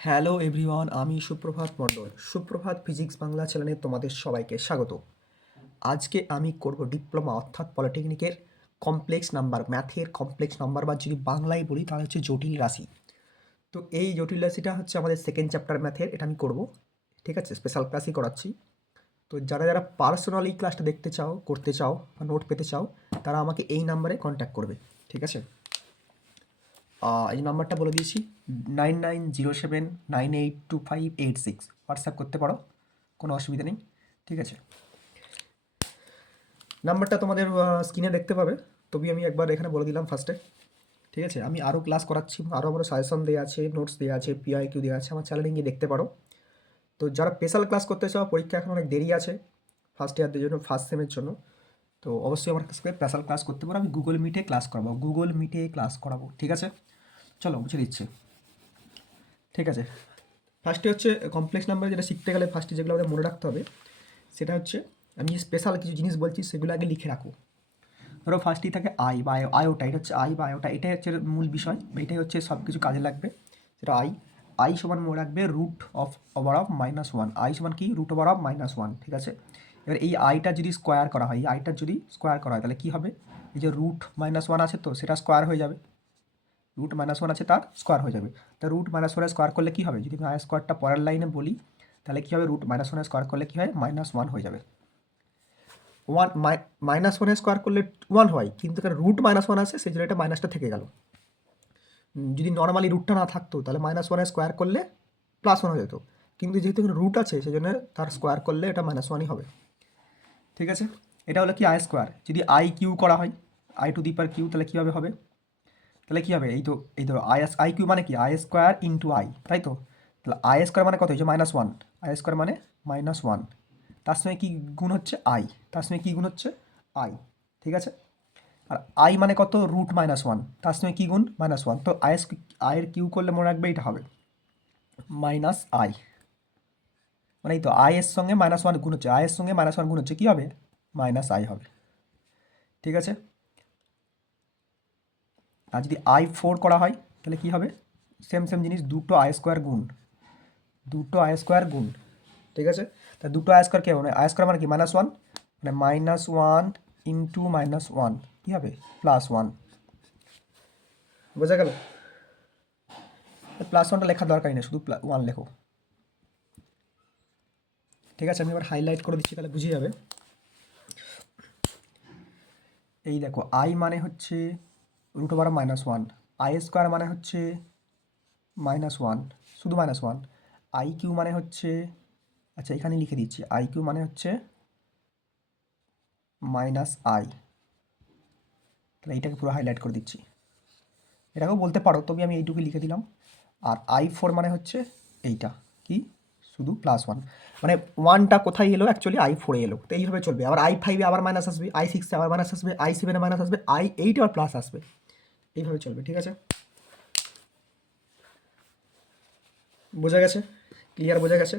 Hello everyone, আমি সুপ্রভাত মণ্ডল। সুপ্রভাত ফিজিক্স বাংলা চ্যানেলে তোমাদের সবাইকে স্বাগত। আজকে আমি করব ডিপ্লোমা অর্থাৎ পলিটেকনিকের কমপ্লেক্স নাম্বার, ম্যাথের কমপ্লেক্স নাম্বার বা যদি বাংলায় বলি তাহলে হচ্ছে জটিল রাশি। তো এই জটিল রাশিটা হচ্ছে আমাদের সেকেন্ড চ্যাপ্টার ম্যাথের, এটা আমি করব। ঠিক আছে, স্পেশাল ক্লাসই করাচ্ছি। তো যারা যারা পার্সোনালি ক্লাসটা দেখতে চাও, করতে চাও বা নোট পেতে চাও, তারা আমাকে এই নাম্বারে কন্ট্যাক্ট করবে। ঠিক আছে, এই নাম্বারটা বলে দিয়েছি, 9907982586। হোয়াটসঅ্যাপ করতে পারো, কোনো অসুবিধা নেই। ঠিক আছে, নাম্বারটা তোমাদের স্ক্রিনে দেখতে পাবে, তবে আমি একবার এখানে বলে দিলাম ফার্স্টে। ঠিক আছে, আমি আরও ক্লাস করাচ্ছি, আরও আমার সাজেশন দেওয়া আছে, নোটস দেওয়া আছে, পিআইকিউ দেওয়া আছে, আমার চ্যানেলে গিয়ে দেখতে পারো। তো যারা স্পেশাল ক্লাস করতে চাও, পরীক্ষা এখন অনেক দেরি আছে ফার্স্ট ইয়ারদের জন্য, ফার্স্ট সেমের জন্য, তো অবশ্যই আমার কাছে স্পেশাল ক্লাস করতে পারো। আমি গুগল মিটে ক্লাস করাবো, গুগল মিটে ক্লাস করাবো। ঠিক আছে, চলো বুঝে দিচ্ছি। ঠিক আছে, ফার্স্টে হচ্ছে কমপ্লেক্স নাম্বার, যেটা শিখতে গেলে ফার্স্টে যেগুলো আমাদের মনে রাখতে হবে সেটা হচ্ছে, আমি স্পেশাল কিছু জিনিস বলছি সেগুলো আগে লিখে রাখো। ধরো ফার্স্টেই থাকে আই বা আয়োটা, এটা হচ্ছে আই বা আয়োটা, এটাই হচ্ছে মূল বিষয়, এটাই হচ্ছে সব কিছু কাজে লাগবে। সেটা আই, আই সমান মনে রাখবে root of over of -1। I সমান কি, রুট ওভার অফ -1। ঠিক আছে, এবার এই আইটা যদি স্কোয়ার করা হয়, এই আইটা যদি স্কোয়ার করা হয় তাহলে কী হবে, এই যে রুট -1 আছে তো সেটা স্কোয়ার হয়ে যাবে, রুট -1 আছে তার স্কোয়ার হয়ে যাবে। তা রুট -1 স্কোয়ার করলে কী হবে, যদি আমি আই স্কোয়ারটা পরের লাইনে বলি তাহলে কী হবে, রুট -1 স্কোয়ার করলে কী হয়, -1 হয়ে যাবে। ওয়ান -1 স্কোয়ার করলে 1 হয়, কিন্তু এখানে রুট -1 আছে সেই জন্য এটা মাইনাসটা থেকে গেল। যদি নর্মালি রুটটা না থাকতো তাহলে -1 স্কোয়ার করলে +1 হয়ে যেত, কিন্তু যেহেতু এখানে রুট আছে সেই জন্য তার স্কোয়ার করলে এটা -1ই হবে। ঠিক আছে, এটা হলো কি আই স্কোয়ার। যদি আই কিউ করা হয়, i to the power q, তাহলে কীভাবে হবে, তাহলে কী হবে, এই তো আই কিউ মানে কি, আই স্কোয়ার ইন্টু আই, তাই তো। তাহলে আই স্কোয়ার মানে কত হয়েছে, -1, আই স্কোয়ার মানে -1, তার সঙ্গে কী গুণ হচ্ছে আই, তার সঙ্গে কী গুণ হচ্ছে আই। ঠিক আছে, আর আই মানে কত, রুট -1, তার সঙ্গে কী গুণ -1, তো আয়ের কিউ করলে মনে রাখবে এটা হবে মাইনাস আই, মানে এই তো আয়ের সঙ্গে -1 গুণ হচ্ছে, আয়ের সঙ্গে -1 গুণ হচ্ছে, কী হবে, মাইনাস আই হবে। ঠিক আছে, আর যদি i4 করা হয় তাহলে কী হবে, সেম সেম জিনিস, দুটো আই স্কোয়ার গুণ, দুটো আই স্কোয়ার গুণ। ঠিক আছে, তা দুটো আই স্কোয়ার কী হবে, আই স্কোয়ার মানে কি, -1, মানে -1 ইন্টু -1 কী হবে, +1। বোঝা গেল, +1টা লেখার দরকারই নেই, শুধু 1 লেখো। ঠিক আছে, আমি এবার হাইলাইট করে দিচ্ছি তাহলে বুঝে যাবে। এই দেখো, আই মানে হচ্ছে রুট ওভার -1, আই স্কোয়ার মানে হচ্ছে -1, শুধু -1, আই কিউ মানে হচ্ছে, আচ্ছা এখানে লিখে দিচ্ছি, আই কিউ মানে হচ্ছে মাইনাস আই, তাহলে এইটাকে পুরো হাইলাইট করে দিচ্ছি। এটাকেও বলতে পারো, তবে আমি এইটুকু লিখে দিলাম। আর i4 মানে হচ্ছে এইটা কি, শুধু +1, মানে 1টা কোথায় এলো, অ্যাকচুয়ালি i4 এলো, তো এইভাবে চলবে। আবার i5-এ আবার মাইনাস আসবে, i6-এ আবার মাইনাস আসবে, i7-এ মাইনাস আসবে, i8-এ আবার প্লাস আসবে, এইভাবে চলবে। ঠিক আছে, বোঝা গেছে, ক্লিয়ার বোঝা গেছে।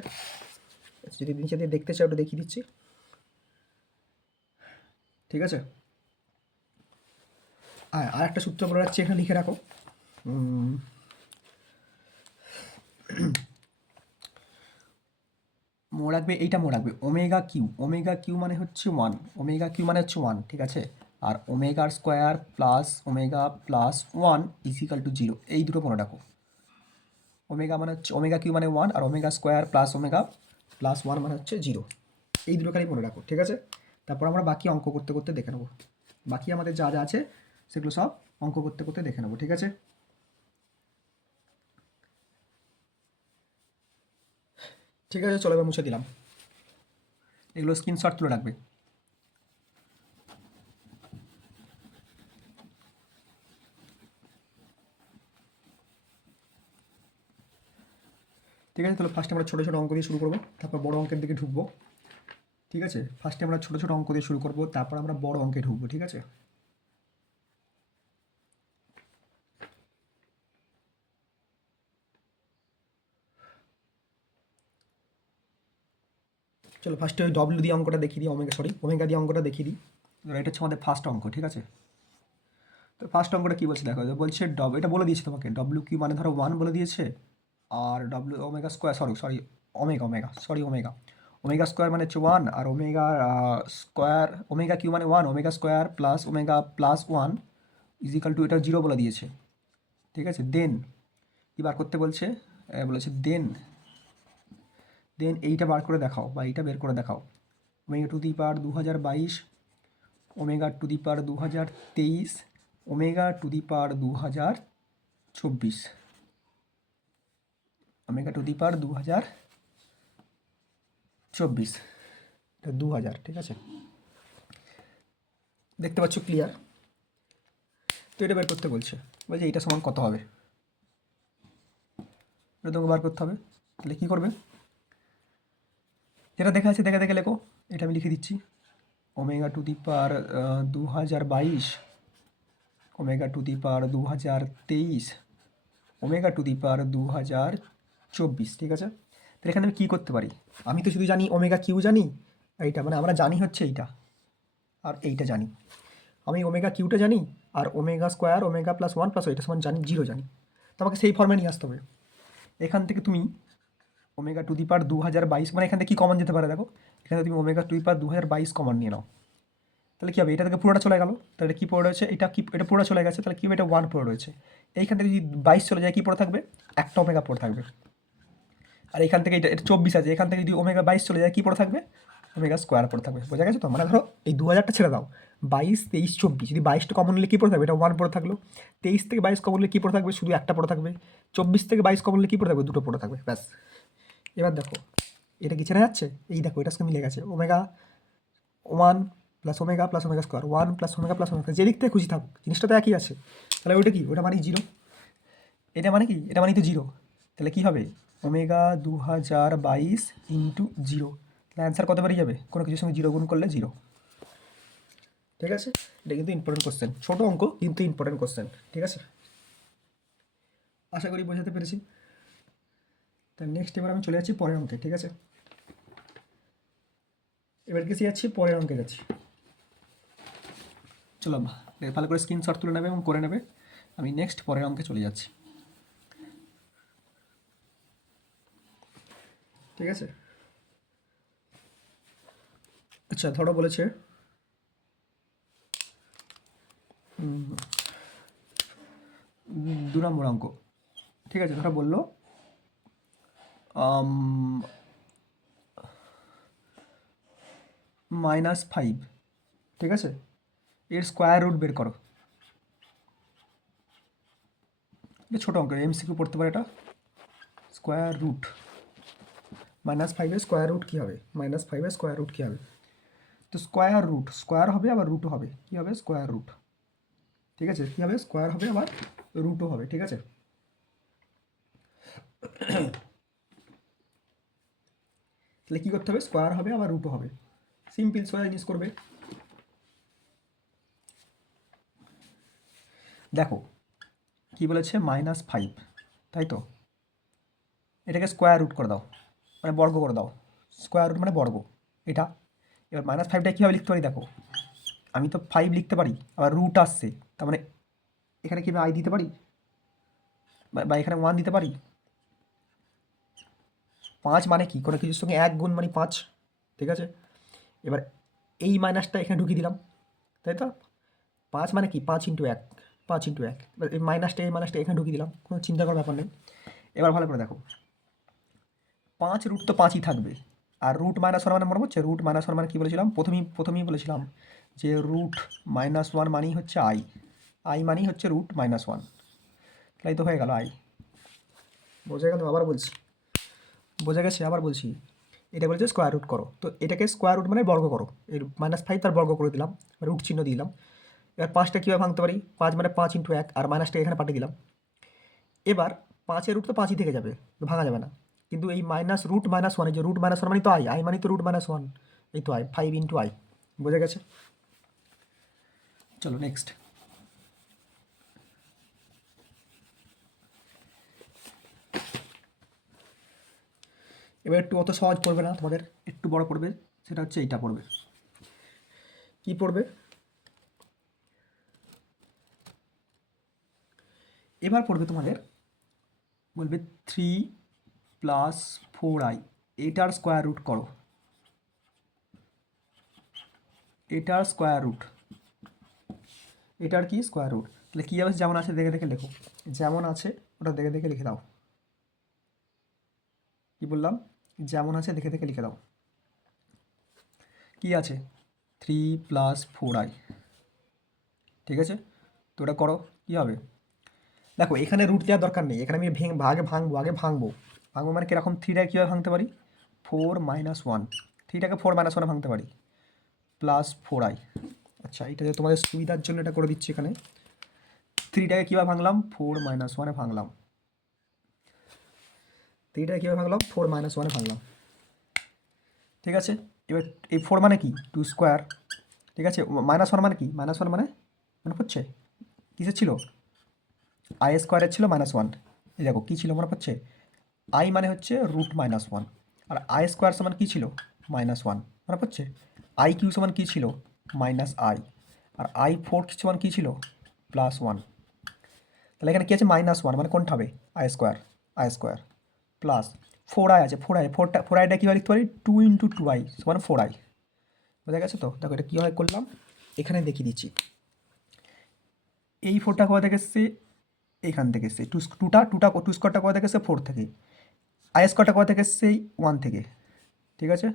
যদি নিচে দিয়ে দেখতে চাও ওটা দেখিয়ে দিচ্ছি। ঠিক আছে, আর একটা সূত্র বলে রাখছি, এখানে লিখে রাখো। মনে রাখবে, এইটা মনে রাখবে, ওমেগা কিউ মানে হচ্ছে 1, ওমেগা কিউ মানে হচ্ছে 1। ঠিক আছে, আর ওমেগার square plus omega plus 1 equal to 0, এই দুটো মনে রাখো। ওমেগা মানে হচ্ছে, ওমেগা কিউ মানে 1, আর omega square plus omega plus 1 মানে হচ্ছে 0, এই দুটো খালি মনে রাখো। ঠিক আছে, তারপর আমরা বাকি অঙ্ক করতে করতে দেখে নেবো, বাকি আমাদের যা যা আছে সেগুলো সব অঙ্ক করতে করতে দেখে নেবো। ঠিক আছে, ঠিক আছে, চলো এবার মুছে দিলাম, এগুলো স্ক্রিনশট তুলে রাখবে। ঠিক আছে, তাহলে ফার্স্টে আমরা ছোটো ছোটো অঙ্ক দিয়ে শুরু করবো, তারপর বড় অঙ্কের দিকে ঢুকবো। ঠিক আছে, ফার্স্টে আমরা ছোটো ছোটো অঙ্ক দিয়ে শুরু করবো, তারপর আমরা বড় অঙ্কে ঢুকবো। ঠিক আছে, চলো ফার্স্টে ওই ডব্লিউ দিয়ে অঙ্কটা দেখিয়ে দিই, ওমেগা দিয়ে অঙ্কটা দেখিয়ে দিই। এটা হচ্ছে আমাদের ফার্স্ট অঙ্ক। ঠিক আছে, তো ফার্স্ট অঙ্কটা কী বলছে দেখো, বলছে এটা বলে দিয়েছে তোমাকে, ডব্লিউ কিউ মানে ধরো 1 বলে দিয়েছে, আর W omega square omega square মানে হচ্ছে 1, আর ওমেগা স্কোয়ার ওমেগা কিউ মানে 1, omega square plus omega plus 1 equal to এটা 0 বলে দিয়েছে। ঠিক আছে, দেন কী বার করতে বলছে? বলেছে দেন এইটা বার করে দেখাও, বা এইটা বের করে দেখাও। Omega to the power 2022, omega to the power 2023, omega to the power 2024, omega to the power 2024, এটা 2000। ঠিক আছে, দেখতে পাচ্ছ ক্লিয়ার? তো এটা বের করতে বলছে এটা সমান কত হবে, এটা তোমাকে বার করতে হবে। তাহলে কী করবে? যেটা দেখা আছে দেখে লেখো, এটা আমি লিখে দিচ্ছি। Omega to the power 2022, omega to the power 2023, omega to the power 2024। ঠিক আছে, তাহলে এখানে আমি কী করতে পারি? আমি তো শুধু জানি ওমেগা কিউ জানি, এইটা মানে আমরা জানি হচ্ছে এইটা, আর এইটা জানি। আমি ওমেগা কিউটা জানি, আর omega square omega plus 1 plus ওইটা সমান জানি 0 জানি। তো আমাকে সেই ফর্মে নিয়ে আসতে হবে। এখান থেকে তুমি ওমেগা টু দি পাওয়ার 2022 মানে এখান থেকে কী কমন যেতে পারে দেখো, এখানে তুমি omega to the power 2022 common নিয়ে নাও। তাহলে কী হবে? এটা থেকে পুরোটা চলে গেল, তাহলে কী পড়ে রয়েছে? এটা পুরোটা চলে গেছে, তাহলে কী হবে? এটা 1 পড়ে রয়েছে। এইখান থেকে যদি 22 চলে যায়, কী পড়ে থাকবে? একটা ওমেগা পড়ে থাকবে। আর এখান থেকে এটা 24 আছে, এখান থেকে যদি ওমেগা 22 চলে যায়, কী পড়ে থাকবে? ওমেগা স্কোয়ার পড়ে থাকবে। বোঝা গেছে তো? মানে ধরো এই 2000টা ছেড়ে দাও, 22, 23, 24, যদি 22টা কমন নিলে কী পড়ে থাকবে? এটা 1 পড়ে থাকলো। 23 থেকে 22 কমন নিলে কী পড়ে থাকবে? শুধু একটা পড়ে থাকবে। 24 থেকে 22 কমন নিলে কী পড়ে থাকবে? দুটো পড়ে থাকবে, ব্যাস। এবার দেখো এটা কি ছেড়ে যাচ্ছে? এই দেখো এটার সঙ্গে মিলে গেছে। Omega 1 plus omega square, 1 plus omega যে দিক থেকে খুশি থাকুক, জিনিসটা তো একই আছে। তাহলে ওইটা কি? ওটা মানে 0। এটা মানে কি? এটা মানেই তো 0। তাহলে কী হবে? Omega 2022 into 0। তাহলে অ্যান্সার কত বেরিয়ে যাবে? কোনো কিছুর সঙ্গে 0 গুণ করলে 0। ঠিক আছে, এটা কিন্তু ইম্পর্টেন্ট কোশ্চেন, ছোটো অঙ্ক কিন্তু ইম্পর্টেন্ট কোশ্চেন। ঠিক আছে, আশা করি বোঝাতে পেরেছি। তাহলে নেক্সট এবার আমি চলে যাচ্ছি পরের অঙ্কে। ঠিক আছে, এবার কি যাচ্ছি? পরের অঙ্কে যাচ্ছি। চলো ভালো করে স্ক্রিনশট তুলে নেবে এবং করে নেবে। আমি নেক্সট পরের অঙ্কে চলে যাচ্ছি। ঠিক আছে, আচ্ছা ধরো বলেছে 2 নম্বর অঙ্ক। ঠিক আছে, ধরো বললো -5। ঠিক আছে, এর স্কোয়ার রুট বের করো। এটা ছোটো অঙ্ক, এমসিকিউ পড়তে পারে এটা। স্কোয়ার রুট -5-এর স্কোয়ার রুট কী হবে? -5-এর স্কোয়ার রুট কী হবে? তো স্কোয়ার রুট, স্কোয়ার হবে আবার রুটও হবে। কী হবে? Square root. ঠিক আছে, কী হবে? স্কোয়ার হবে আবার রুটও হবে। ঠিক আছে, তাহলে কী করতে হবে? স্কোয়ার হবে আবার রুটও হবে। সিম্পল সোজা জিনিস করবে। দেখো কি বলেছে? -5, তাই তো? এটাকে স্কোয়ার রুট করে দাও, মানে বর্গ করে দাও। স্কোয়ার রুট মানে বর্গ এটা। এবার -5টা কীভাবে লিখতে পারি দেখো, আমি তো 5 লিখতে পারি, আবার রুট আসছে, তার মানে এখানে কীভাবে আই দিতে পারি, বা এখানে 1 দিতে পারি। 5 মানে কি? কোনো কিছুর সঙ্গে 1 গুণ মানে 5। ঠিক আছে, এবার এই মাইনাসটা এখানে ঢুকিয়ে দিলাম, তাই তো? 5 মানে কি? 5 ইন্টু 1, 5 ইন্টু 1। এবার এই মাইনাসটা এখানে ঢুকিয়ে দিলাম, কোনো চিন্তা করার ব্যাপার নেই। এবার ভালো করে দেখো, 5 রুট তো 5ই থাকবে, আর রুট -1 মানে মনে হচ্ছে রুট -1 মানে কী বলেছিলাম? প্রথমেই বলেছিলাম যে রুট -1 মানেই হচ্ছে আই মানেই হচ্ছে রুট -1। তাই তো হয়ে গেল আই। বোঝা গেল? আবার বলছি, বোঝা গেছে? আবার বলছি, এটা বলেছে স্কোয়ার রুট করো, তো এটাকে স্কোয়ার রুট মানে বর্গ করো। এর -5 তার বর্গ করে দিলাম, রুট চিহ্ন দিলাম। এবার 5টা কীভাবে ভাঙতে পারি? 5 মানে 5 ইন্টু 1, আর মাইনাসটা এখানে পাঠিয়ে দিলাম। এবার 5-এর রুট তো 5ই থেকে যাবে, তো ভাঙা যাবে না। কিন্তু এই রুট -1, এই যে রুট -1 মানে তো আই মানে তো রুট -1, এই তো আই, 5 ইন্টু আই। বোঝা গেছে? চলো নেক্সট। এবার একটু অত সহজ পড়বে না তোমাদের, একটু বড় পড়বে। সেটা হচ্ছে এইটা পড়বে। কি পড়বে? এবার পড়বে তোমাদের, বলবে 3 প্লাস 4i, এটার স্কোয়ার রুট করো, এটার স্কোয়ার রুট, এটার কি স্কোয়ার রুট। তাহলে কী হবে, যেমন আছে দেখে দেখে লেখো, যেমন আছে ওটা দেখে দেখে লিখে দাও। কি বললাম, যেমন আছে দেখে দেখে লিখে দাও। কি আছে 3 + 4i, ঠিক আছে। তো ওটা করো, কী হবে দেখো, এখানে রুট দেওয়ার দরকার নেই, এখানে আমি আগে ভাঙবো মানে কীরকম, 3টাকে কীভাবে ভাঙতে পারি, 4 - 1, 3টাকে 4 - 1 ভাঙতে পারি, প্লাস 4i। আচ্ছা, এটা যে তোমাদের সুবিধার জন্য এটা করে দিচ্ছি, এখানে 3টাকে কীভাবে ভাঙলাম, 4 - 1 ভাঙলাম, 3টাকে কীভাবে ভাঙলাম, 4 - 1 ভাঙলাম, ঠিক আছে। এবার এই 4 মানে কি, 2 স্কোয়ার, ঠিক আছে। -1 মানে কি, -1 মানে মনে পড়ছে কিসের ছিল, আই স্কোয়ারের ছিল -1। এই দেখো কী ছিল মনে পড়ছে, আই মানে হচ্ছে রুট -1, আর আই স্কোয়ার সমান কী ছিল, -1 মনে পড়ছে। আই কিউ সমান কী ছিল, -i, আর i4 সমান কী ছিল, +1। তাহলে এখানে কী আছে, -1 মানে কোনটা হবে, আই স্কোয়ার প্লাস 4i আছে, 4iটা কীভাবে লিখতে পারি, 2 × 2i সমান 4i। বোঝা গেছে তো। দেখো এটা কীভাবে করলাম, এখানে দেখিয়ে দিচ্ছি। এই 4টা কোথা থেকে এসছে, এইখান থেকে এসছে, টু স্কোয়ারটা কোথা থেকে এসছে, 4 থেকে। আই স্কোয়ারটা কোথা থেকে এসছে, 1 থেকে, ঠিক আছে।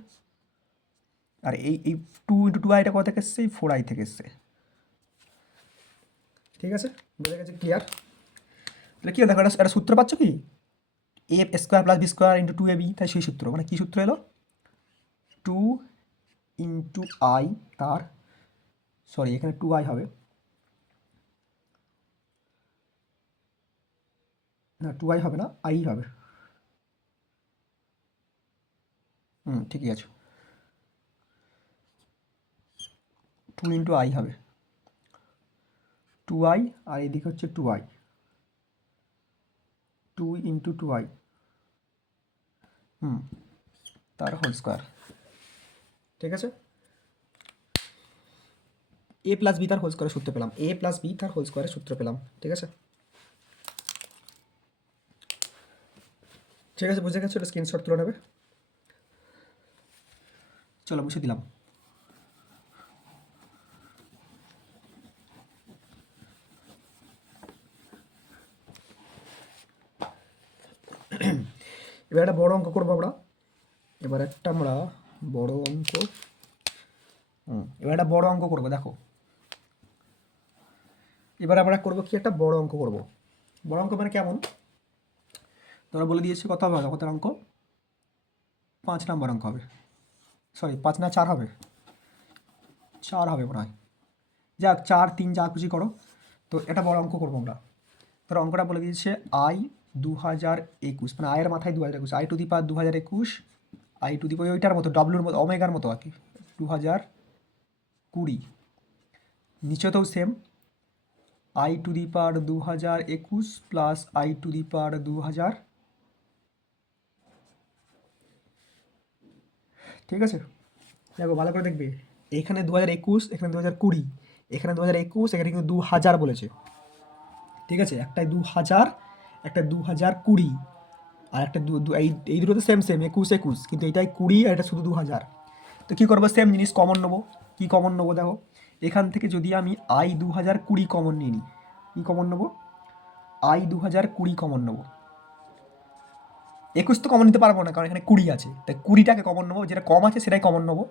আর এই 2 × 2iটা কোথা থেকে এসছে, 4i থেকে এসছে, ঠিক আছে। বোঝা গেছে, ক্লিয়ার। তাহলে কী দেখো, একটা সূত্র পাচ্ছ কি, a² + b² × 2ab, তাই সেই সূত্র, মানে কী সূত্র এলো, 2 × i তার, সরি এখানে 2i হবে না, 2i হবে না, i হবে, ঠিকই আছে, 2 × i হবে, 2i, আর এদিকে হচ্ছে 2i, 2 × 2i, তার হোল স্কোয়ার, ঠিক আছে। a + b তার হোল স্কোয়ারের সূত্র পেলাম, a + b তার হোল স্কোয়ারের সূত্র পেলাম, ঠিক আছে। ঠিক আছে, বুঝে গেছো, এটা স্ক্রিনশট তুলে নেবে। চলো মুছে দিলাম। এবার একটা বড় অঙ্ক করবো আমরা, এবার আমরা বড় অঙ্ক করবো। দেখো এবার আমরা করবো কি, একটা বড় অঙ্ক করবো। বড় অঙ্ক মানে কেমন, তোমরা বলে দিয়েছি কত হবে, কত অঙ্ক, 5 নম্বর অঙ্ক হবে, সরি 5 না 4 হবে, 4 হবে মনে হয়, যাক 4 3 যা খুশি করো। তো এটা বড় অঙ্ক করবো আমরা। ধরো অঙ্কটা বলে দিয়েছে আই 2021, মানে আয়ের মাথায় 2021, i to the power 2021, i to the power ওইটার মতো, ডব্লুর মতো, ওমেগার মতো আর কি, 2020, নিচেতেও same, i to the power 2021 plus i to the power 2000, ঠিক আছে। দেখো ভালো করে দেখবে, এখানে 2021, এখানে 2020, এখানে 2021, এখানে কিন্তু 2000 বলেছে, ঠিক আছে। একটাই 2000, একটা 2020, আর একটা এই দুটো তো সেম 21, কিন্তু এটাই 20, আর এটা শুধু 2000। তো কী করবো, সেম জিনিস কমন নেবো। কী কমন নেবো দেখো, এখান থেকে যদি আমি i 2020 কমন নিয়ে নিই, কী কমন নেবো, i 2020 কমন নেবো। 21 তো কমন নিতে পারবো না, কারণ এখানে 20 আছে, তাই 20টাকে কমন নেবো, যেটা কম আছে সেটাই কমন নেবো।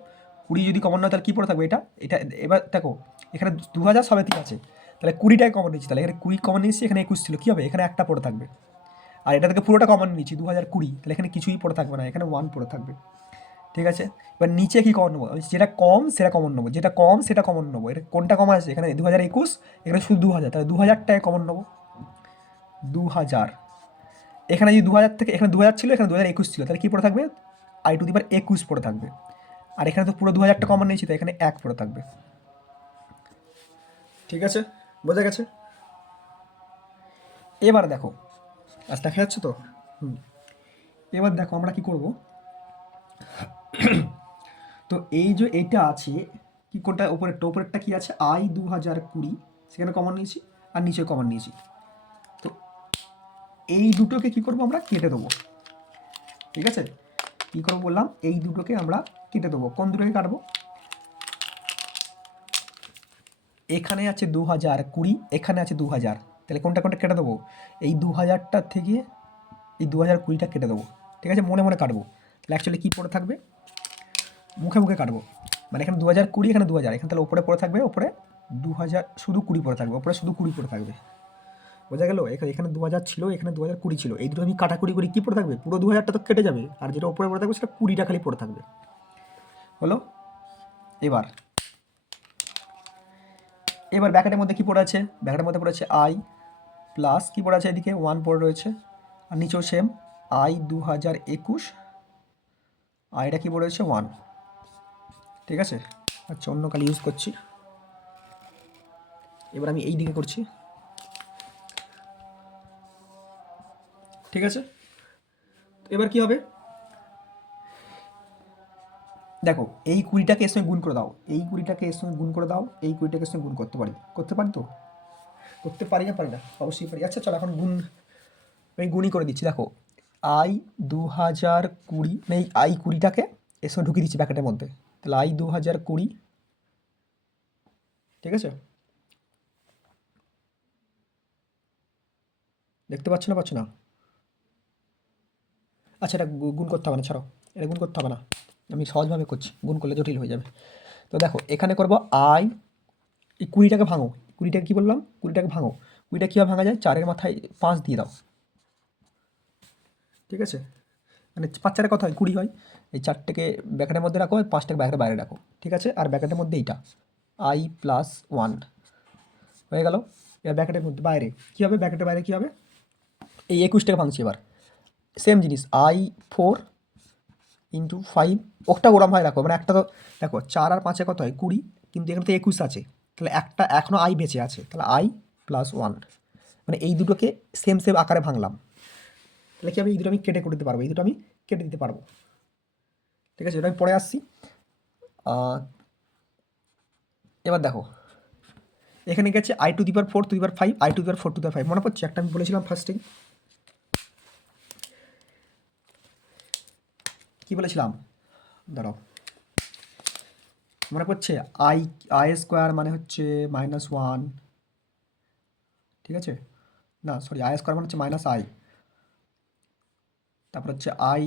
20 যদি কমন নেয় তাহলে কী পড়ে থাকবে, এটা এবার দেখো এখানে 2000 সবে ঠিক আছে, তাহলে 20টাকে কমন নিচ্ছি, তাহলে এখানে 20 কমন নিচ্ছি, এখানে 21 ছিল, কী হবে, এখানে একটা পড়ে থাকবে। আর এটা থেকে পুরোটা কমন নিচ্ছি 2020, তাহলে এখানে কিছুই পড়ে থাকবে না, এখানে 1 পড়ে থাকবে, ঠিক আছে। এবার নিচে কী কমন নেবো, যেটা কম সেটা কমন নেবো, যেটা কম সেটা কমন নেবো। এটা কোনটা কমন আছে, এখানে 2021, এখানে শুধু 2000, তাহলে 2000টাকে কমন নেবো, 2000। এখানে যদি 2000 থেকে, এখানে 2000 ছিল, এখানে 2021 ছিল, তাহলে কী পড়ে থাকবে, i টু দি পাওয়ার 21 পড়ে থাকবে। আর এখানে তো পুরো 2000টা কমন নিয়েছি, তো এখানে 1 পড়ে থাকবে, ঠিক আছে। বোঝা গেছে। এবার দেখো, আজ দেখা যাচ্ছে তো, এবার দেখো আমরা কি করব। তো এই যে এইটা আছে, কি কোনটা উপরেরটা কি আছে, i 2020, সেখানে কমন নিয়েছি, আর নিচে কমন নিয়েছি। তো এই দুটোকে কি করব, আমরা কেটে দেবো। ঠিক আছে, কী করবো বললাম, এই দুটোকে আমরা কেটে দেবো। কোন দুটোকে কাটবো? এখানে আছে 2020, এখানে আছে 2000, তাহলে কোনটা কোনটা কেটে দেবো? এই 2000টার থেকে এই 2020টা কেটে দেবো। ঠিক আছে, মনে মনে কাটবো। তাহলে অ্যাকচুয়ালি কী পড়ে থাকবে? মুখে মুখে কাটবো। মানে এখানে 2020, এখানে 2000, এখানে তাহলে ওপরে পড়ে থাকবে, ওপরে 2000 শুধু 20 পড়ে থাকবে, ওপরে শুধু 20 পড়ে থাকবে। বোঝা গেল? এখানে 2000 ছিল, এখানে 2020 ছিল, এই দুটো আমি কাটাকুটি করি, কী পড়ে থাকবে? পুরো 2000টা তো কেটে যাবে, আর যেটা ওপরে পড়ে থাকবে সেটা 20টা খালি পড়ে থাকবে। হলো? এবার এবার ব্যাকেটের মধ্যে কী পড়ে আছে? ব্যাকেটের মধ্যে পড়ে আছে আই প্লাস কী পড়ে আছে? এদিকে 1 পড়ে রয়েছে, আর নিচেও সেম আই 2021, আর এটা কী পড়ে রয়েছে? 1। ঠিক আছে, আচ্ছা অন্য কালি ইউজ করছি। এবার আমি এই দিকে করছি। ঠিক আছে, এবার কি হবে? দেখো, এই 20টাকে এর সঙ্গে গুণ করে দাও, এই 20টাকে এর সঙ্গে গুণ করে দাও, এই 20টাকে এর সঙ্গে গুণ করতে পারি, করতে পারি তো? করতে পারি না পারি না? অবশ্যই পারি। আচ্ছা চলো এখন আমি গুণই করে দিচ্ছি। দেখো, আই 2020, এই আই 20টাকে এর সঙ্গে ঢুকিয়ে দিচ্ছি ব্যাকেটের মধ্যে, তাহলে আই 2020। ঠিক আছে, দেখতে পাচ্ছ না? পাচ্ছ না? আচ্ছা এটা গুণ করতে হবে না, ছাড়ো, এটা গুণ করতে হবে না, আমি সহজভাবে করছি, গুণ করলে জটিল হয়ে যাবে। তো দেখো এখানে করবো আই, এই 20টাকে ভাঙো, 20টাকে কী বললাম? 20টাকে ভাঙো। 20টা কীভাবে ভাঙা যায়? 4-এর মাথায় 5 দিয়ে দাও। ঠিক আছে, মানে 5 4 কত হয়? 20 হয়। এই 4টাকে ব্যাকেটের মধ্যে রাখো, 5টাকে ব্যাকেটের বাইরে রাখো। ঠিক আছে, আর ব্যাকেটের মধ্যে এইটা আই প্লাস 1 হয়ে গেল। এবার ব্যাকেটের মধ্যে বাইরে কী হবে? ব্যাকেটের বাইরে কী হবে? এই 21টাকে ভাঙছি এবার, সেম জিনিস আই 4 ইন্টু 5, ওটা ওরম হয় রাখো, মানে একটা তো দেখো 4 আর 5 কত হয়? 20, কিন্তু এখানে তো 21 আছে, তাহলে একটা এখনও আই বেঁচে আছে, তাহলে আই প্লাস 1, মানে এই দুটোকে সেম সেম আকারে ভাঙলাম। তাহলে কি আমি এই দুটো আমি কেটে করে দিতে পারবো, এই দুটো আমি কেটে দিতে পারবো। ঠিক আছে, এটা আমি পরে আসছি। এবার দেখো এখানে গেছে I to the power 4 to the power 5, I to the power 4 to the power 5, মনে পড়ছে? একটা আমি বলেছিলাম ফার্স্টেই, কী বলেছিলাম? দাঁড়াও, মনে পড়ছে? আই আই স্কোয়ার মানে হচ্ছে -1। ঠিক আছে, না সরি, আই স্কোয়ার মানে হচ্ছে -i, তারপর হচ্ছে আই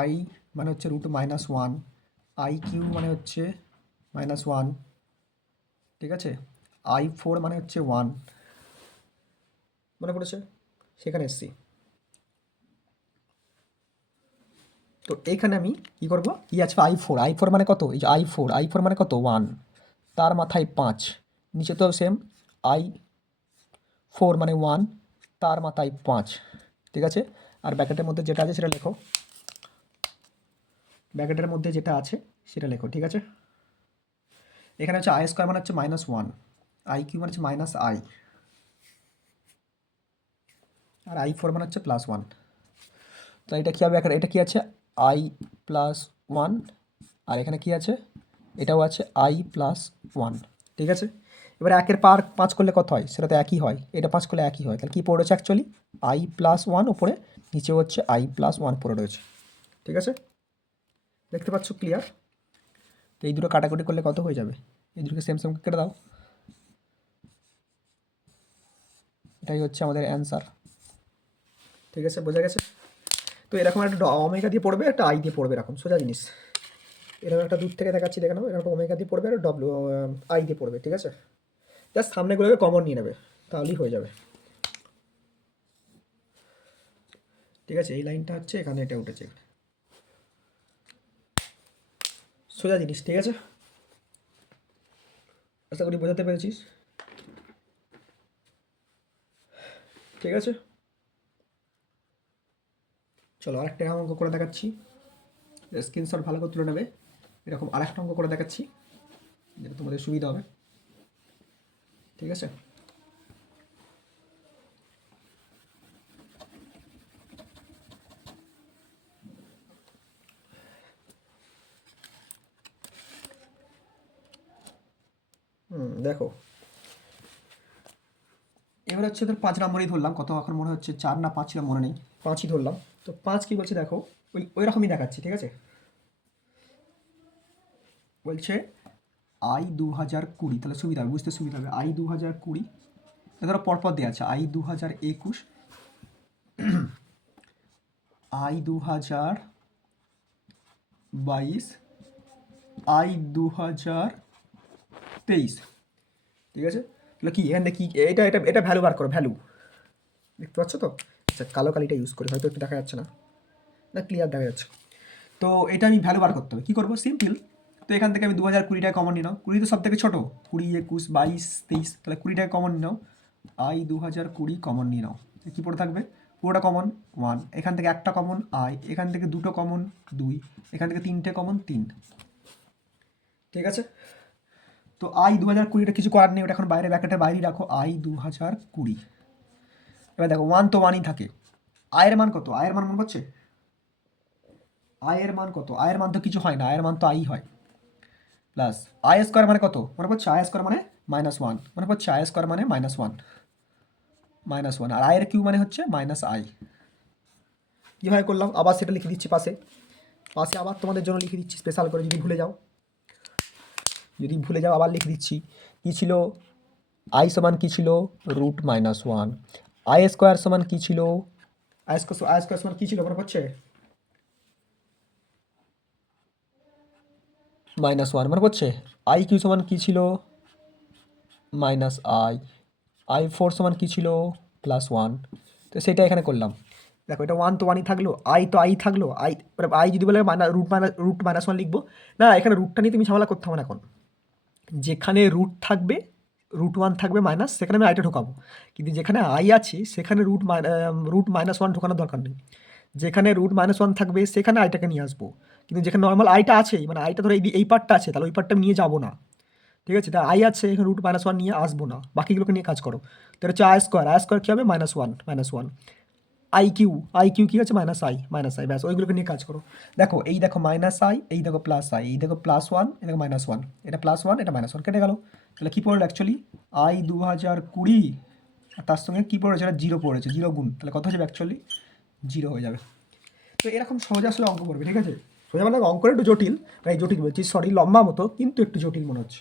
আই মানে হচ্ছে √-1, আই কিউ মানে হচ্ছে -1। ঠিক আছে, i4 মানে হচ্ছে 1, মনে পড়েছে? সেখানে এসছি। তো এইখানে আমি কী করবো? কি আছে? i4 মানে কত? এই যে i4 মানে কত? 1, তার মাথায় 5, নিচে তো সেম i4 মানে 1, তার মাথায় 5। ঠিক আছে, আর ব্যাকেটের মধ্যে যেটা আছে সেটা লেখো, ব্যাকেটের মধ্যে যেটা আছে সেটা লেখো। ঠিক আছে, এখানে হচ্ছে আই স্কোয়ার মানে হচ্ছে -1, আই কিউ মানে হচ্ছে -i, আর i4 মানে হচ্ছে +1। তো এটা কী হবে? এটা কি আছে? আই প্লাস 1, আর এখানে কি আছে? এটাও আছে আই প্লাস 1। ঠিক আছে, এবার 1-এর পাওয়ার 5 করলে কত হয়? সেটা তো একই হয়, এটা 5 করলে একই হয়, তাহলে কী পড়েছে অ্যাকচুয়ালি? আই প্লাস 1 ওপরে, নিচে হচ্ছে আই প্লাস 1 পড়ে রয়েছে। ঠিক আছে, দেখতে পাচ্ছ ক্লিয়ার? তো এই দুটো কাটাকুটি করলে কত হয়ে যাবে? এই দুটোকে সেম সেম কেটে দাও, এটাই হচ্ছে আমাদের অ্যান্সার। ঠিক আছে, বোঝা গেছে? তো এরকম একটা ওমেগা দিয়ে পড়বে, একটা আই দিয়ে পড়বে, এরকম সোজা জিনিস। এরকম একটা দূর থেকে দেখাচ্ছি, দেখে নাও, এরকম একটা ওমেগা দিয়ে পড়বে আর আই দিয়ে পড়বে। ঠিক আছে, জাস্ট সামনেগুলোকে কমন নিয়ে নেবে, তাহলেই হয়ে যাবে। ঠিক আছে, এই লাইনটা হচ্ছে এখানে, এটা উঠেছে এখানে, সোজা জিনিস। ঠিক আছে, আশা করি বোঝাতে পেরেছিস। ঠিক আছে, চলো আরেকটা অঙ্ক করে দেখাচ্ছি, স্ক্রিনশট ভালো করে তুলে নেবে। এরকম আরেকটা অঙ্ক করে দেখাচ্ছি, যেটা তোমাদের সুবিধা হবে। ঠিক আছে, দেখো এবার হচ্ছে তোর 5 নম্বরই ধরলাম, কত এখন মনে হচ্ছে 4 না 5 ছিল মনে নেই, 5ই ধরলাম। তো 5 কি বলছে দেখো, ওই রকমই দেখাচ্ছে, ঠিক আছে। বলছে I 2020, তাহলে সুবিধা হবে, বুঝতে সুবিধা হবে। I 2020 ধরো পরপর দেওয়া আছে I 2021, I 2022, I 2023, ঠিক আছে। তাহলে কি এখানে কি এটা এটা এটা ভ্যালু বার করো, ভ্যালু দেখতে পাচ্ছ তো। আচ্ছা কালো কালিটা ইউজ করি, হয়তো একটু দেখা যাচ্ছে না, না ক্লিয়ার দেখা যাচ্ছে। তো এটা আমি ভ্যালু বার করতে হবে, কী করবো, সিম্পল। তো এখান থেকে আমি 2020টায় কমন নিয়ে নাও, 20 তো সব থেকে ছোটো, 20, 21, 22, 23, তাহলে 20টায় কমন নিয়ে নাও, I 2020 কমন নিয়ে নাও, কী পড়ে থাকবে, পুরোটা কমন 1, এখান থেকে একটা কমন এখান থেকে দুটো কমন 2, এখান থেকে 3টে কমন 3, ঠিক আছে। তো I 2020টা কিছু করার নেই, ওটা এখন বাইরে ব্র্যাকেটের বাইরেই রাখো, I 2020। এবার দেখো 1 তো 1ই থাকে, আয়ের মান কত, আয়ের মান মনে করছে, আয়ের মান কত, আয়ের মান তো কিছু হয় না, আয়ের মান তো আই হয়, প্লাস আই স্কোয়ার মানে কত মনে পড়ছে, আই স্কোয়ার মানে -1 মনে পড়ছে, আই স্কোয়ার মানে -1, আর আয়ের কিউ মানে হচ্ছে -i। কীভাবে করলাম, আবার সেটা লিখে দিচ্ছি পাশে, পাশে আবার তোমাদের জন্য লিখে দিচ্ছি স্পেশাল করে, যদি ভুলে যাও, আবার লিখে দিচ্ছি। কী ছিল, আই সমান কী ছিল, √-1, আই স্কোয়ার সমান কী ছিল, আই স্কোয়ার সমান কী ছিল মনে পড়ছে, -1 মনে পড়ছে, আই কিউ সমান কী ছিল, -i, I 4 সমান কী ছিল, +1, তো সেটা এখানে করলাম। দেখো এটা 1 তো 1ই থাকলো, আই তো আই থাকলো, আই যদি বলে √-1 লিখবো না, এখানে রুটটা নিয়ে তুমি ঝামেলা করতে হবে না এখন, যেখানে রুট থাকবে, √1 থাকবে মাইনাস, সেখানে আমি আইটা ঢোকাবো, কিন্তু যেখানে আই আছে সেখানে √-1 ঢোকানোর দরকার নেই, যেখানে √-1 থাকবে সেখানে আইটাকে নিয়ে আসবো, কিন্তু যেখানে নর্মাল আইটা আছে, মানে আইটা ধরো এই পার্টটা আছে, তাহলে ওই পার্টটা আমি নিয়ে যাবো না, ঠিক আছে। তা আই আছে এখানে √-1 নিয়ে আসবো না, বাকিগুলোকে নিয়ে কাজ করো। তো এটা হচ্ছে আই স্কোয়ার কী হবে, -1, আই কিউ কী আছে, -i, ব্যাস ওইগুলোকে নিয়ে কাজ করো। দেখো এই দেখো -i, এই দেখো +i, এই দেখো +1, এই দেখো -1, এটা +1, এটা -1 কেটে গেল, তাহলে কী পড়লো অ্যাকচুয়ালি, I 2020, আর তার সঙ্গে কী পড়েছে, এটা 0 পড়েছে, 0 গুণ, তাহলে কত হয়ে যাবে অ্যাকচুয়ালি, 0 হয়ে যাবে। তো এরকম সহজে আসলে অঙ্ক করবে, ঠিক আছে। সোজা মানে অঙ্কটা একটু জটিল, জটিল বলছি সরি, লম্বা মতো, কিন্তু একটু জটিল মনে হচ্ছে,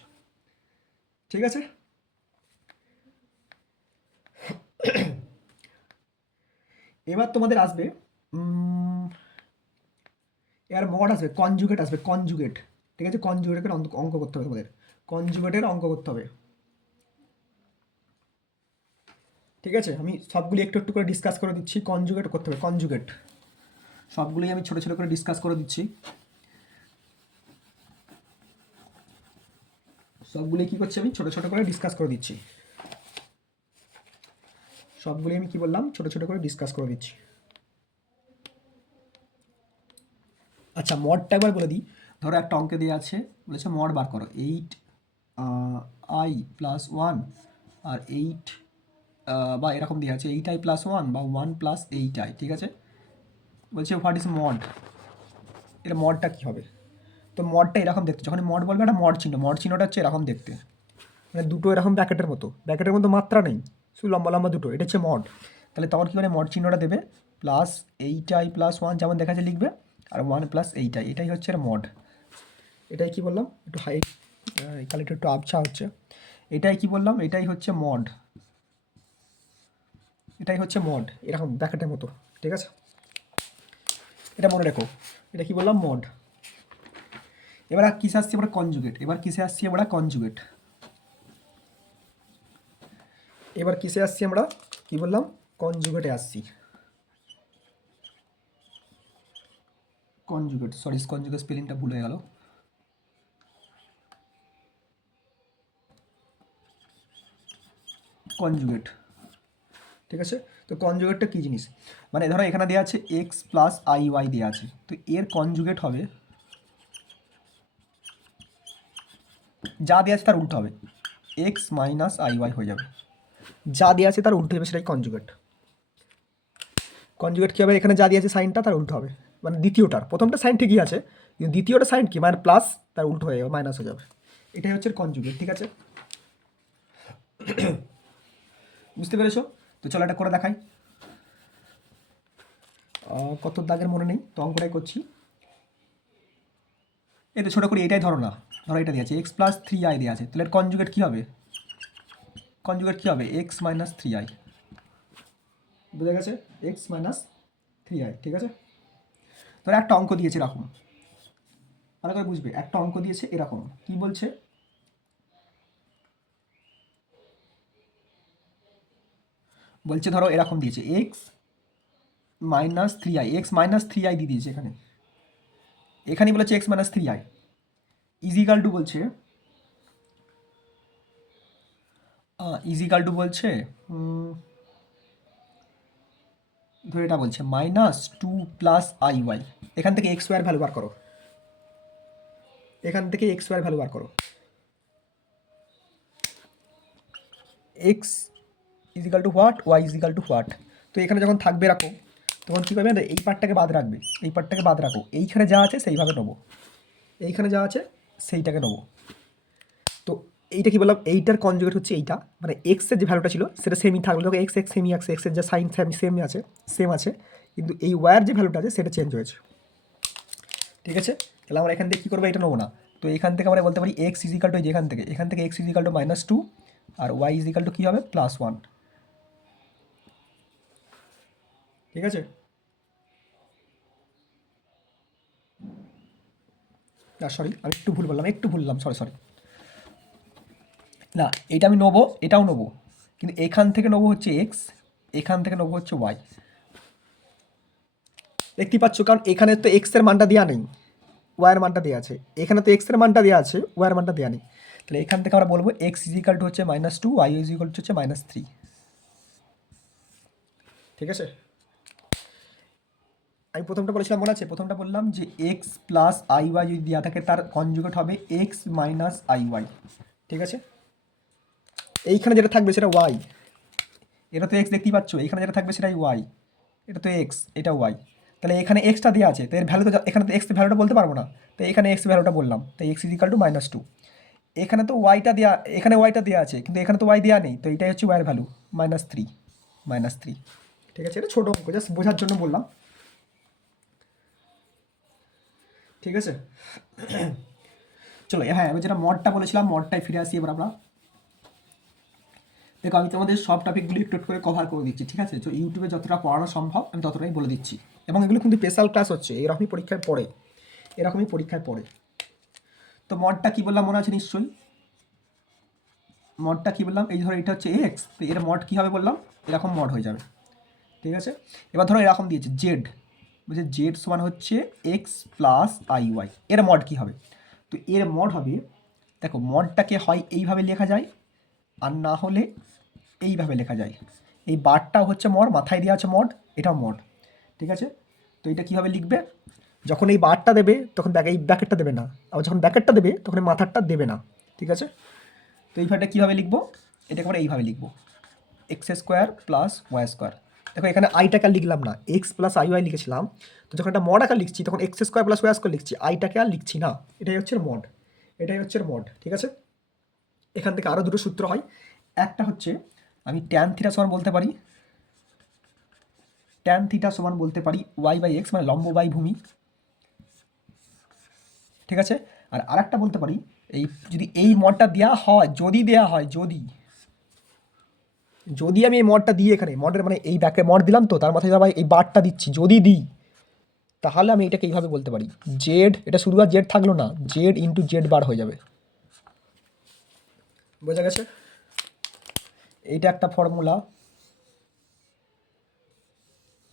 ঠিক আছে। এবার তোমাদের আসবে এর মড আসবে, কনজুগেট আসবে, কনজুগেট, ঠিক আছে। কনজুগেটের অঙ্ক করতে হবে তোমাদের, কনজুগেটের অঙ্ক করতে হবে, ঠিক আছে। আমি সবগুলি একটু একটু করে ডিসকাস করে দিচ্ছি, কনজুগেট করতে হবে, কনজুগেট সবগুলি আমি ছোটো ছোটো করে ডিসকাস করে দিচ্ছি, সবগুলি কী করছি আমি ছোটো ছোটো করে ডিসকাস করে দিচ্ছি, সবগুলি আমি কী বললাম, ছোটো ছোটো করে ডিসকাস করে দিচ্ছি। আচ্ছা মডটা একবার বলে দিই, ধরো একটা অঙ্কে দেওয়া আছে, বলেছে মড বার করো, 8i+1 আর 8 বা এরকম দেওয়া আছে 8i+1 বা 1+8i, ঠিক আছে। বলছে হোয়াট ইজ মড, এর মডটা কী হবে, তো মডটা এরকম দেখতে, যখন মড বলবে একটা মড চিহ্নটা হচ্ছে এরকম দেখতে, মানে দুটো এরকম ব্র্যাকেটের মধ্যে মাত্রা নেই, শুধু লম্বা লম্বা দুটো, এটা হচ্ছে মড। তাহলে তখন কী মানে মড চিহ্নটা দেবে, +8i+1 যেমন দেখা যায় লিখবে, আর 1+8i, এটাই হচ্ছে মড। এটাই কি বললাম, একটু হাইট কালিটা একটু আবছা হচ্ছে, এটাই কি বললাম, এটাই হচ্ছে মড, এরকম ব্র্যাকেটের মতো, ঠিক আছে। এটা মনে রেখো, এটা কি বললাম, মড। এবার কিসে আসছি আমরা, কনজুগেট, এবার কিসে আসছি আমরা, কি বললাম, কনজুগেটে আসছি, কনজুগেট, সরি কনজুগেট স্পেলিংটা ভুল হয়ে গেল, কনজুগেট, ঠিক আছে। তো কনজুগেটটা কী জিনিস, মানে ধরো এখানে দেওয়া আছে x+iy দেওয়া আছে, তো এর কনজুগেট হবে, যা দেওয়া আছে তার উল্টো হবে, x-iy হয়ে যাবে, যা দেওয়া আছে তার উল্টো হবে, সেটাই কনজুগেট। কী হবে, এখানে যা দিয়েছে সাইনটা তার উল্টো হবে, মানে দ্বিতীয়টার, প্রথমটা সাইন ঠিকই আছে, কিন্তু দ্বিতীয়টা সাইন কি, মানে প্লাস, তার উল্টো হয়ে যাবে, মাইনাস হয়ে যাবে, এটাই হচ্ছে কনজুগেট, ঠিক আছে। বুঝতে পেরেছো, তো চলো এটা করে দেখাই। কত দাগের মনে নেই, তো অঙ্কটাই করছি। এই তো ছোটো করে এটাই ধরো না, ধরো এটা দিয়ে আছে এক্স প্লাস থ্রি আই দিয়ে আছে, তাহলে কনজুগেট কী হবে? কনজুগেট কী হবে? X minus three I. বোঝা গেছে? এক্স মাইনাস থ্রি আই, ঠিক আছে? ধরো একটা অঙ্ক দিয়েছে এরকম, ভালো করে বুঝবে, একটা অঙ্ক দিয়েছে এরকম, কি বলছে? বলছে ধরো এরকম দিয়েছে x minus three i, x minus three i দিয়ে দিয়েছে এখানে, এখানে বলেছে x minus three i equal to বলছে বলছে ধরো এটা বলছে minus two plus I y. এখান থেকে এক্স ওয়াইয়ের ভ্যালু বার করো, এখান থেকে এক্স ওয়াইয়ের ভ্যালু বার করো। X equal to what, y equal to what. তো এখানে যখন থাকবে রাখো, তখন কী করবে? এই পার্টটাকে বাদ রাখবে, এই পার্টটাকে বাদ রাখো, এইখানে যা আছে সেইভাবে নেবো, এইখানে যা আছে সেইটাকে নেবো। তো এইটা কি বললাম, এইটার কনজুগেট হচ্ছে এইটা, মানে এক্সের যে ভ্যালুটা ছিল সেটা সেমই থাকলো, দেখো এক্স এক্স সেমই আছে, এক্সের যে সাইন সেমই আছে, সেম আছে, কিন্তু এই ওয়ার যে ভ্যালুটা আছে সেটা চেঞ্জ হয়েছে, ঠিক আছে? তাহলে আমরা এখান থেকে কী করবো? এটা নেবো না, তো এখান থেকে আমরা বলতে পারি এক্স ইজিক্যাল টু যেখান থেকে, এখান থেকে X equal to minus two, আর ওয়াই ইজিক্যাল টু কী হবে? প্লাস ওয়ান, ঠিক আছে? সরি আমি একটু ভুল বললাম, সরি। না এটা আমি নেবো, এটাও নেবো, কিন্তু এখান থেকে নেবো হচ্ছে এক্স, এখান থেকে নেবো হচ্ছে ওয়াই। দেখতেই পাচ্ছ, কারণ এখানে তো এক্সের মানটা দেওয়া নেই, ওয়াইয়ের মানটা দেওয়া আছে, এখানে তো এক্সের মানটা দেওয়া আছে, ওয়াইয়ের মানটা দেওয়া নেই, তাহলে এখান থেকে আমরা বলবো এক্স ইজিক্যাল টু হচ্ছে minus two, y equal to হচ্ছে মাইনাস থ্রি, ঠিক আছে? আমি প্রথমটা বলেছিলাম মনে আছে, প্রথমটা বললাম যে এক্স প্লাস আই ওয়াই যদি দেওয়া থাকে তার কনজুগেট হবে এক্স মাইনাস আই ওয়াই, ঠিক আছে? এইখানে যেটা থাকবে সেটা ওয়াই, এটা তো এক্স দেখতেই পাচ্ছ, এখানে যেটা থাকবে সেটাই ওয়াই, এটা তো এক্স, এটা ওয়াই, তাহলে এখানে এক্সটা দেওয়া আছে, তো এর ভ্যালু তো এখানে তো এক্স ভ্যালুটা বলতে পারবো না, তো এখানে এক্স ভ্যালুটা বললাম, তো x equal to minus two. এখানে তো ওয়াইটা দেওয়া, এখানে ওয়াইটা দেওয়া আছে, কিন্তু এখানে তো ওয়াই দেওয়া নেই, তো এটাই হচ্ছে ওয়াইয়ের value minus three, minus three, ঠিক আছে? এটা ছোটো অঙ্ক, জাস্ট বোঝার জন্য বললাম, ঠিক আছে? চলো হ্যাঁ, আমি যেটা মডটা বলেছিলাম মডটাই ফিরে আসি এবার আমরা। দেখো আমি তোমাদের সব টপিকগুলি একটু একটু করে কভার করে দিচ্ছি, ঠিক আছে? তো ইউটিউবে যতটা পড়ানো সম্ভব আমি ততটাই বলে দিচ্ছি, এবং এগুলো কিন্তু স্পেশাল ক্লাস হচ্ছে, এরকমই পরীক্ষায় পড়ে, এরকমই পরীক্ষায় পড়ে। তো মডটা কী বললাম মনে আছে নিশ্চয়ই? মডটা কী বললাম? এই ধরো এটা হচ্ছে এক্স, তো এর মড কী হবে বললাম? এরকম মড হয়ে যাবে, ঠিক আছে? এবার ধরো এরকম দিয়েছে জেড, বলছে জেড সমান হচ্ছে এক্স প্লাস আই ওয়াই, এর মড কী হবে? তো এর মড হবে, দেখো মডটাকে হয় এইভাবে লেখা যায়, আর না হলে এইভাবে লেখা যায়, এই বারটাও হচ্ছে মড, মাথায় দেওয়া আছে মড, এটাও মড, ঠিক আছে? তো এটা কীভাবে লিখবে? যখন এই বারটা দেবে তখন এই ব্র্যাকেটটা দেবে না, আবার যখন ব্র্যাকেটটা দেবে তখন এই মাথারটা দেবে না, ঠিক আছে? তো এইভাবে কীভাবে লিখবো? এটাকে আমরা এইভাবে লিখবো, x square plus Y square. দেখো এখানে আইটাকে আর লিখলাম না, এক্স প্লাস আই ওয়াই লিখেছিলাম, তো যখন একটা মড আকার লিখছি তখন x square plus Y square লিখছি, আইটাকে আর লিখছি না, এটাই হচ্ছে মড, এটাই হচ্ছে মড, ঠিক আছে? এখান থেকে আরও দুটো সূত্র হয়, একটা হচ্ছে আমি ট্যান থিটা সমান বলতে পারি, ট্যান থিটা সমান বলতে পারি ওয়াই বাই এক্স, মানে লম্ব বাই ভূমি, ঠিক আছে? আর আরেকটা বলতে পারি, এই যদি এই মডটা দেওয়া হয়, যদি দেওয়া হয়, যদি আমি এই মডটা দিই, এখানে মডের মানে এই ব্যাকে মড দিলাম, তো তার মাথায় আবার এই বারটা দিচ্ছি, যদি দিই তাহলে আমি এটাকে এইভাবে বলতে পারি জেড, এটা শুধু আর জেড থাকলো না, জেড ইন্টু জেড বার হয়ে যাবে, বোঝা গেছে? এইটা একটা ফর্মুলা,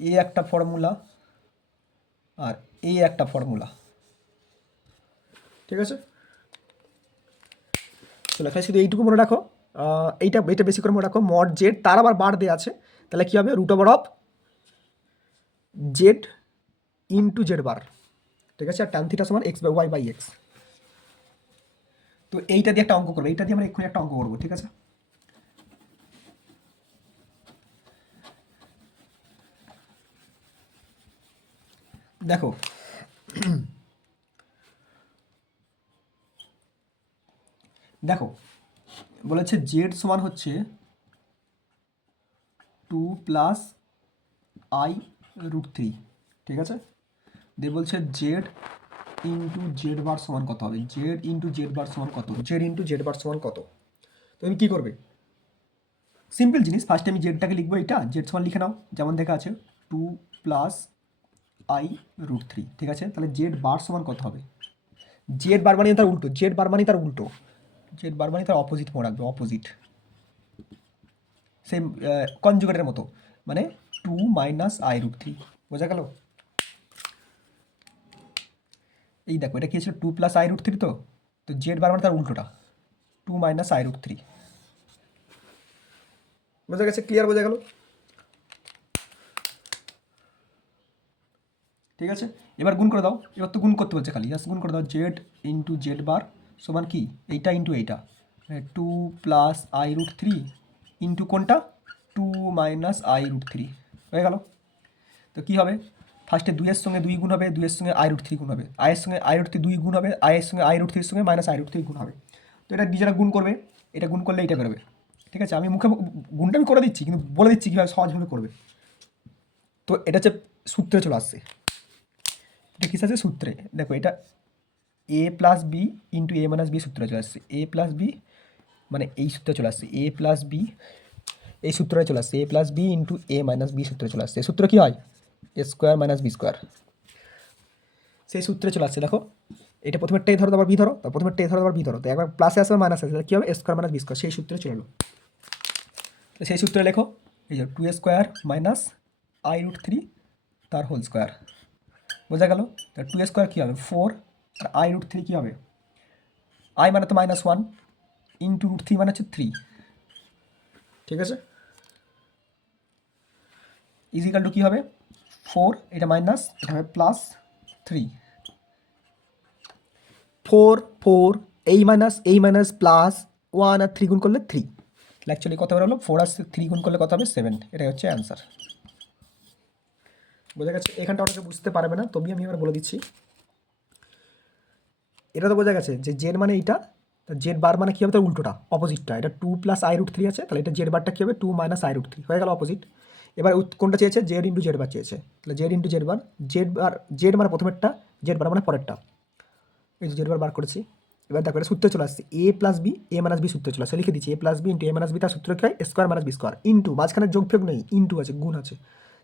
এই একটা ফর্মুলা, আর এই একটা ফর্মুলা, ঠিক আছে? চলো এখানে শুধু এইটুকু মনে রাখো, এইটা বেশি করে মনে রাখো, মড জেড তার আবার বার দেওয়া আছে, তাহলে কী হবে? Root over of Z into Z bar, ঠিক আছে? আর ট্যান থিটা সমান X by Y by X. তো এইটা দিয়ে একটা অঙ্ক করবো, এইটা দিয়ে আমরা এক্ষুনি একটা অঙ্ক করবো, ঠিক আছে? দেখো দেখো বলেছে জেড সমান হচ্ছে two plus i root three, ঠিক আছে, দিয়ে বলছে জেড ইন্টু জেড বার সমান কত হবে, জেড ইন্টু জেড বার সমান কত, জেড ইন্টু জেড বার সমান কত। তো তুমি কী করবে, সিম্পল জিনিস, ফার্স্টে আমি জেডটাকে লিখবো, এটা জেড সমান লিখে নাও যেমন দেখা আছে 2 প্লাস i√3, ঠিক আছে। তাহলে জেড বার সমান কত হবে, জেড বার মানে তার উল্টো, জেড বার মানে তার উল্টো, জেড বার মানে তার অপোজিট মনে রাখবে, অপোজিট, সেম কনজুগেটের মতো, মানে 2 মাইনাস i√3, বোঝা গেল। এই দেখো এটা কি ছিল 2 প্লাস i√3, তো জেড বার মানে তার উল্টোটা 2 মাইনাস i√3, বোঝা গেছে, ক্লিয়ার বোঝা গেল। ঠিক আছে, এবার গুণ করে দাও, এবার তো গুণ করতে বলছে খালি, জাস্ট গুণ করে দাও, জেড ইন্টু জেড বার সমান কি, এইটা ইন্টু এইটা, 2 প্লাস i√3 ইন্টু কোনটা 2 মাইনাস i√3, হয়ে গেল। তো কী হবে, ফার্স্টে 2 এর সঙ্গে 2 গুণ হবে, 2 এর সঙ্গে i√3 গুণ হবে, i এর সঙ্গে i√3 2 গুণ হবে, i এর সঙ্গে i√3 সঙ্গে মাইনাস i√3 গুণ হবে। তো এটা নিজেরা গুণ করবে, এটা গুণ করলে এটা বেরোবে। ঠিক আছে, আমি মুখে গুণটা আমি করে দিচ্ছি, কিন্তু বলে দিচ্ছি কীভাবে সহজভাবে করবে। তো এটা হচ্ছে সূত্রে চলে আসছে, এটা কিস আছে সূত্রে, দেখো এটা a plus b into a minus b সূত্রে চলে আসছে, এ প্লাস বি মানে এই সূত্রে চলে আসছে, এ প্লাস বি এই সূত্রে চলে আসছে, a plus b into a minus b সূত্রে চলে আসছে। সূত্র কী হয়, এ স্কোয়ার মাইনাস বি স্কোয়ার, সেই সূত্রে চলে আসছে। দেখো এটা প্রথমে টে ধরো, তারপর বি ধরো, তারপর প্রথমে টে ধরো, তারপর বি ধরো, তো একবার প্লাসে আসবে মাইনাস আসবে, কী হবে এ স্কোয়ার মাইনাস বি স্কোয়ার, সেই সূত্রে চলে এলো। তো সেই সূত্রে লেখো, এই যে 2 স্কোয়ার মাইনাস i√3 তার হোল স্কোয়ার, বোঝা গেল। তো 2 স্কোয়ার কী হবে 4, আর i√3 কী হবে, i মানে তো -1 ইন্টু √3 মানে হচ্ছে 3, ঠিক আছে, ইজিক্যাল টু কী হবে 4, এটা মাইনাস, এটা হবে +3, 4 4 এই মাইনাস প্লাস 1 আর 3 গুণ করলে 3, অ্যাকচুয়ালি কত বেরোলো 4 আর 3 গুণ করলে কত হবে 7, এটাই হচ্ছে অ্যান্সার। বোঝা গেছে, এখানটা অনেকে বুঝতে পারবে না, তবে আমি এবার বলে দিচ্ছি। এটা তো বোঝা গেছে যে জেড মানে এইটা, জেড বার মানে কী হবে তার উল্টোটা, অপোজিটটা, এটা 2 প্লাস i√3 আছে, তাহলে এটা জেড বারটা কী হবে 2 মাইনাস i√3, হয়ে গেল অপোজিট। এবার কোনটা চেয়েছে, জেড ইন্টু জেড বার চেয়েছে, তাহলে জেড ইন্টু জেড বার, জেড মানে প্রথমেরটা, জেড বার মানে পরেরটা, এই যে জেড বার করেছি। এবার দেখো এটা সূত্রে চলে আসছে, a plus b a minus b সূত্রে চলে আসছে, লিখে দিচ্ছি a plus b into a minus b, তার সূত্র কী হয় square minus B square into, মাঝখানে যোগফিয়োগ নেই, ইন্টু আছে, গুণ আছে।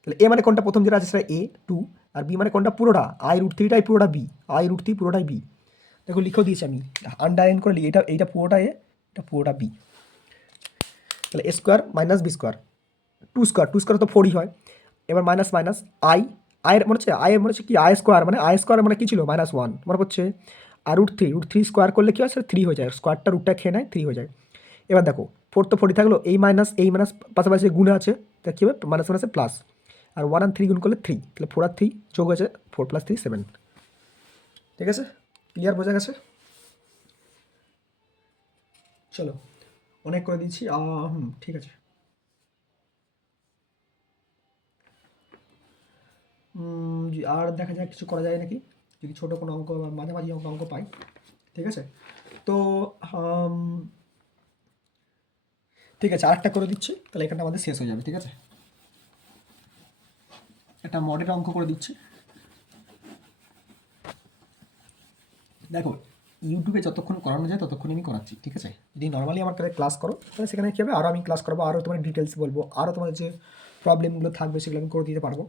তাহলে এ মানে কোনটা প্রথম যেটা আছে সেটা এ 2, আর বি মানে কোনটা পুরোটা i√3টাই পুরোটা বি, i√3 পুরোটাই বি। দেখো লিখেও দিয়েছি আমি, আন্ডারলাইন করে এটা এইটা পুরোটা এ, এটা পুরোটা বি। তাহলে A square minus B square, two square তো 4ই হয়। এবার মাইনাস মাইনাস আয়ের মনে হচ্ছে, মনে হচ্ছে কি স্কোয়ার মানে কী ছিল -1 মনে হচ্ছে, আর √3 স্কোয়ার করলে কী হয় সেটা 3 হয়ে যায়, স্কোয়ারটা রুটটা খেয়ে নেয় 3 হয়ে যায়। এবার দেখো 4 তো 4ই থাকলো, এই মাইনাস পাশাপাশি গুণে আছে, তা কী হবে মাইনাস মাইনাসে প্লাস, আর 1 আর 3 গুণ করলে 3, তাহলে 4 আর 3 যোগ হয়েছে 4 + 3 7, ঠিক আছে, ক্লিয়ার বোঝা গেছে। চলো অনেক করে দিচ্ছি, ঠিক আছে। আর দেখা যাক কিছু করা যায় নাকি, যদি ছোটো কোনো অঙ্ক বা মাঝামাঝি অঙ্ক পাই, ঠিক আছে। তো ঠিক আছে, আরেকটা করে দিচ্ছি, তাহলে এখানটা আমাদের শেষ হয়ে যাবে, ঠিক আছে। একটা মডেল অঙ্ক করে দিচ্ছি। দেখো ইউটিউবে যতক্ষণ করানো যায় ততক্ষণ আমি করাচ্ছি, ঠিক আছে। যদি নর্মালি আমার কাছে ক্লাস করো তাহলে সেখানে কী হবে, আরও আমি ক্লাস করবো, আরও তোমার ডিটেলস বলবো, আরও তোমার যে প্রবলেমগুলো থাকবে সেগুলো আমি করে দিতে পারবো,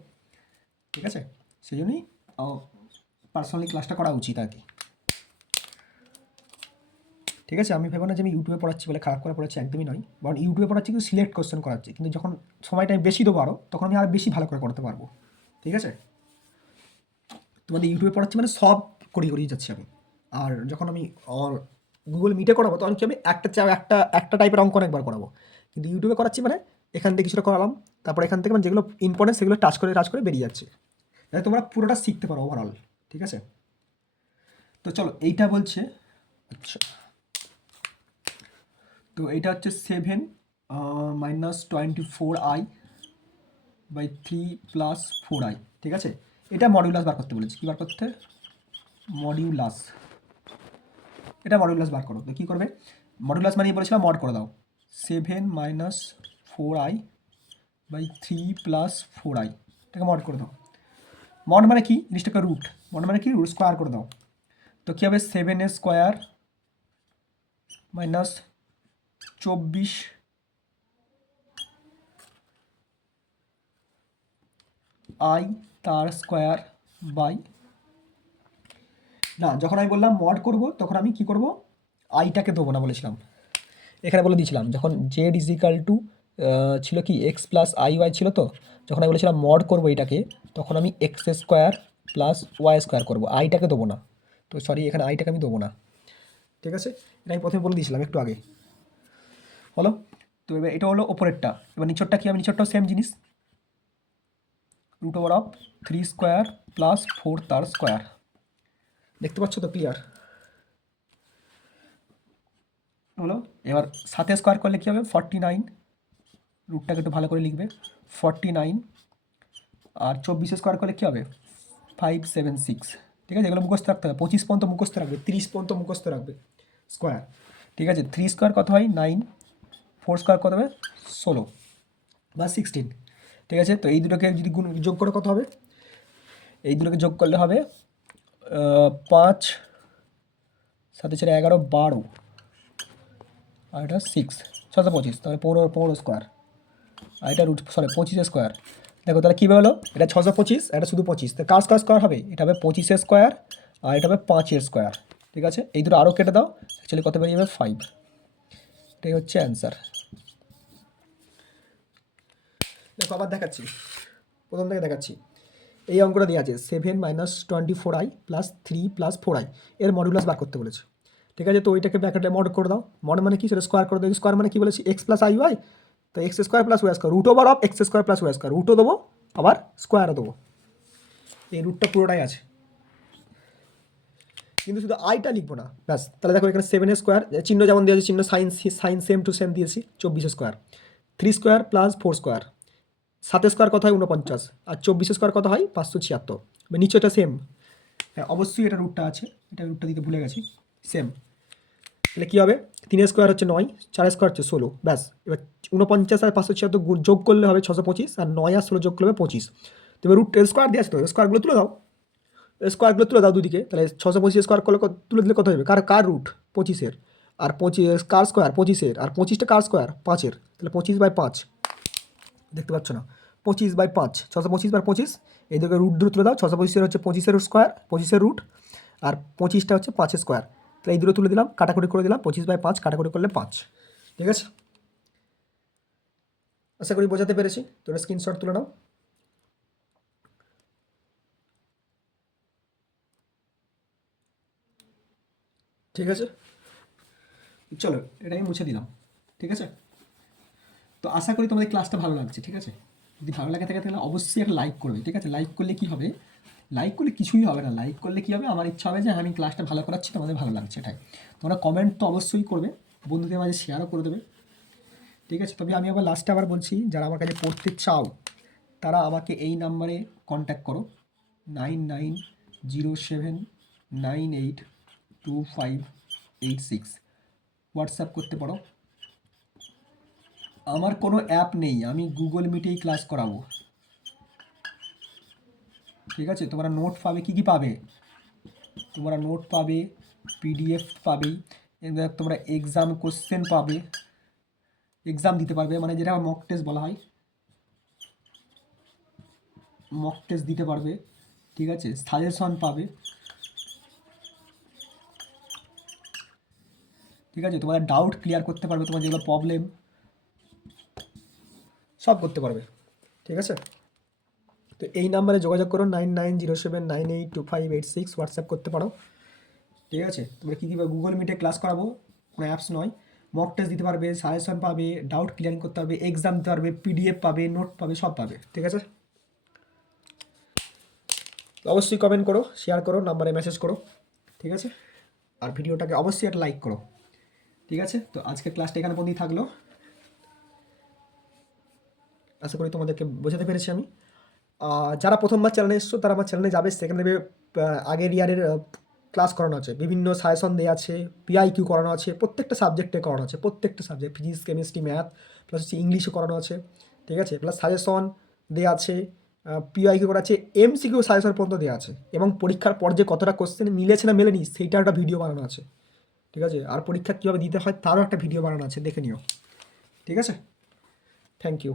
ঠিক আছে। সেই জন্যই পার্সোনালি ক্লাসটা করা উচিত আর কি, ঠিক আছে। আমি ভেবো না যে আমি ইউটিউবে পড়াচ্ছি বলে খারাপ করে পড়াচ্ছি, একদমই নয়, বরং ইউটিউবে পড়াচ্ছি কিন্তু সিলেক্ট কোশ্চেন করাচ্ছি, কিন্তু যখন সময়টা আমি বেশি দেবো আরও, তখন আমি আরও বেশি ভালো করে করতে পারবো, ঠিক আছে। তোমাদের ইউটিউবে পড়াচ্ছি মানে সব করিয়ে যাচ্ছি আমি, আর যখন আমি গুগল মিটে করাবো তখন কি আমি একটা টাইপের অঙ্ক একবার করাবো, কিন্তু ইউটিউবে করাচ্ছি মানে এখান থেকে কিছুটা করালাম, তারপর এখান থেকে মানে যেগুলো ইম্পর্টেন্ট সেগুলো টাচ করে বেরিয়ে যাচ্ছে, যাতে তোমরা পুরোটা শিখতে পারো ওভারঅল, ঠিক আছে। তো চলো এইটা বলছে, আচ্ছা তো এইটা হচ্ছে 7 মাইনাস 24i/3 + 4i, ঠিক আছে। এটা মডিউলাস বার করতে বলেছি, কী বার করতে, মডিউলাস, এটা মডিউলাস বার করো। তো কী করবে, মডিউলাস মানে বলেছিলাম মড করে দাও, 7 মাইনাস 4i/3 + 4i, এটাকে মড করে দাও। মড মানে কি, জিনিসটাকে রুট, মড মানে কি রুট স্কোয়ার করে দাও। তো কী হবে 7a স্কোয়ার মাইনাস 24 i তার স্কোয়ার বাই, না যখন আমি বললাম মড করব তখন আমি কি করব, আইটাকে দেবো না বলেছিলাম, এখানে বলে দিয়েছিলাম যখন জেড ইজ ইকাল টু ছিল কি এক্স প্লাস আই ওয়াই ছিল, তো যখন আমি বলেছিলাম মড করবো এটাকে তখন আমি x square plus Y square করবো, আইটাকে দেবো না। তো সরি এখানে আইটাকে আমি দেবো না, ঠিক আছে, এটা আমি প্রথমে বলে দিয়েছিলাম একটু আগে, হলো। তো এবার এটা হলো ওপরেরটা, এবার নিচরটা কি, আমি নিচরটাও সেম জিনিস, root over of 3 square plus 4 তার স্কোয়ার, দেখতে পাচ্ছ তো ক্লিয়ার হলো। এবার সাথে স্কোয়ার করলে কী হবে 49, রুটটাকে একটু ভালো করে লিখবে 49, আর 24 স্কোয়ার করলে কী হবে 576, ঠিক আছে, এগুলো মুখস্থ রাখতে হবে, 25 পর্যন্ত মুখস্থ রাখবে, 30 পর্যন্ত মুখস্থ রাখবে স্কোয়ার, ঠিক আছে। 3 স্কোয়ার কত হয় 9, 4 স্কোয়ার কত হবে 16 বা 16, ঠিক আছে। তো এই দুটোকে যদি যোগ করে কত হবে, এই দুটোকে যোগ করলে হবে 5 সাথে 4 11 12, আর এটা 6 625, তাহলে 15 স্কোয়ার, আর এটা রুট সরি 25 স্কোয়ার, দেখো তাহলে কী হলো, এটা 625, এটা শুধু 25, তো কার স্কোয়ার স্কোয়ার হবে, এটা হবে 25 স্কোয়ার আর এটা হবে 5 স্কোয়ার, ঠিক আছে। এই দুটো আরও কেটে দাও, অ্যাকচুয়ালি কত বেরিয়ে যাবে 5, এটাই হচ্ছে অ্যান্সার। দেখো আবার দেখাচ্ছি, প্রথম থেকে দেখাচ্ছি, এই অঙ্কটা দেওয়া আছে 7 minus 24i plus 3 plus 4i, এর মডুলাস বার করতে বলেছে, ঠিক আছে। তো ওইটাকে ব্র্যাকেটে মড করে দাও, মড মানে কি সেটা স্কোয়ার করে দাও, স্কোয়ার মানে কি বলেছি এক্স প্লাস আই ওয়াই, তো X square plus Y square, root over of X square plus Y square, রুটও দেবো আবার স্কোয়ারও দেবো, এই রুটটা পুরোটাই আছে, কিন্তু শুধু আইটা লিখবো না ব্যাস। তাহলে দেখো এখানে 7 স্কোয়ার চিহ্ন যেমন দিয়েছে, চিহ্ন sign sign same to same দিয়েছি, 24 square, 3 square plus 4 square, 7 square কত হয় 49, আর 24 স্কোয়ার কত হয় 576, নিচেটা সেম, হ্যাঁ অবশ্যই এটা রুটটা আছে, এটা রুটটা দিতে ভুলে গেছি, সেম। তাহলে কী হবে 3 স্কোয়ার হচ্ছে 9, 4 স্কোয়ার হচ্ছে 16, ব্যাস। এবার 49 আর 576 যোগ করলে হবে 625, আর 9 আর 16 যোগ করলে হবে 25, তো এবার রুট স্কোয়ার দিয়ে আসতো, স্কোয়ারগুলো তুলে দাও, স্কোয়ারগুলো তুলে দাও দুদিকে, তাহলে 625 স্কোয়ার করলে তুলে দিলে কত হবে, কার কার রুট 25-এর, আর 25 কার স্কোয়ার 25-এর, আর 25টা কার স্কোয়ার 5-এর, তাহলে 25/5, দেখতে পাচ্ছ না 25/5, 625/25, এই দিকে রুট তুলে দাও, 625 হচ্ছে 25-এর স্কোয়ার 25-এর রুট, আর 25টা হচ্ছে 5 স্কোয়ার, তাহলে এই দুটো তুলে দিলাম, কাটাকুটি করে দিলাম, 25/5 কাটাকুটি করলে 5, ঠিক আছে। আশা করি বোঝাতে পেরেছি, তোরা স্ক্রিনশট তুলে নাও, ঠিক আছে। চলো এটা আমি মুছে দিলাম, ঠিক আছে। তো আশা করি তোমাদের ক্লাসটা ভালো লাগছে, ঠিক আছে। যদি ভালো লাগে থাকে তাহলে অবশ্যই একটা লাইক করবে, ঠিক আছে। লাইক করলে কী হবে, লাইক করলে কিছুই হবে না, লাইক করলে কী হবে, আমার ইচ্ছা হবে যে আমি ক্লাসটা ভালো করাচ্ছি, তোমাদের ভালো লাগছে এটাই। তোমরা কমেন্ট তো অবশ্যই করবে, বন্ধুদের মাঝে শেয়ারও করে দেবে, ঠিক আছে। তবে আমি আবার লাস্টে আবার বলছি, যারা আমার কাছে পড়তে চাও তারা আমাকে এই নাম্বারে কন্ট্যাক্ট করো, 9907982586, হোয়াটসঅ্যাপ করতে পারো। আমার কোনো অ্যাপ নেই, আমি গুগল মিটেই ক্লাস করাবো, ঠিক আছে। তোমরা নোট পাবে, কী কী পাবে, তোমরা নোট পাবে, পিডিএফ পাবে, তোমরা এক্সাম কোশ্চেন পাবে, এক্সাম দিতে পারবে, মানে যেটা মক টেস্ট বলা হয়, মক টেস্ট দিতে পারবে, ঠিক আছে। সাজেশন পাবে, ঠিক আছে। তোমাদের ডাউট ক্লিয়ার করতে পারবে, তোমার যেগুলো প্রবলেম সব করতে পারবে, ঠিক আছে। তো এই নাম্বারে যোগাযোগ করো 9907982586, হোয়াটসঅ্যাপ করতে পারো, ঠিক আছে। তোমরা কী কী গুগল মিটে ক্লাস করাবো, কোনো অ্যাপস নয়, মক টেস্ট দিতে পারবে, সাজেশন পাবে, ডাউট ক্লিয়ারিং করতে পারবে, এক্সাম দিতে পারবে, পিডিএফ পাবে, নোট পাবে, সব পাবে, ঠিক আছে। তো অবশ্যই কমেন্ট করো, শেয়ার করো, নাম্বারে মেসেজ করো, ঠিক আছে। আর ভিডিওটাকে অবশ্যই একটা লাইক করো, ঠিক আছে। তো আজকে ক্লাসটা এখানে পর্যন্তই থাকলো, আশা করি তোমাদেরকে বোঝাতে পেরেছি আমি। যারা প্রথমবার চ্যানেলে এসছো তারা আমার চ্যানেলে যাবে, সেখানে দেবে আগের ইয়ারের ক্লাস করানো আছে, বিভিন্ন সাজেশন দেওয়া আছে, পিআইকিউ করানো আছে, প্রত্যেকটা সাবজেক্টে করানো আছে, প্রত্যেকটা subject physics chemistry math plus হচ্ছে ইংলিশও করানো আছে, ঠিক আছে। প্লাস সাজেশন দেওয়া আছে, পিআইকিউ করা আছে, এমসিকিউ সাজেশন পর্যন্ত দেওয়া আছে, এবং পরীক্ষার পর যে কতটা কোশ্চেন মিলেছে না মেলেনি সেইটার একটা ভিডিও বানানো আছে, ঠিক আছে? আর পরীক্ষা কীভাবে দিতে হয় তারও একটা ভিডিও বানানো আছে, দেখে নিও, ঠিক আছে? Thank you.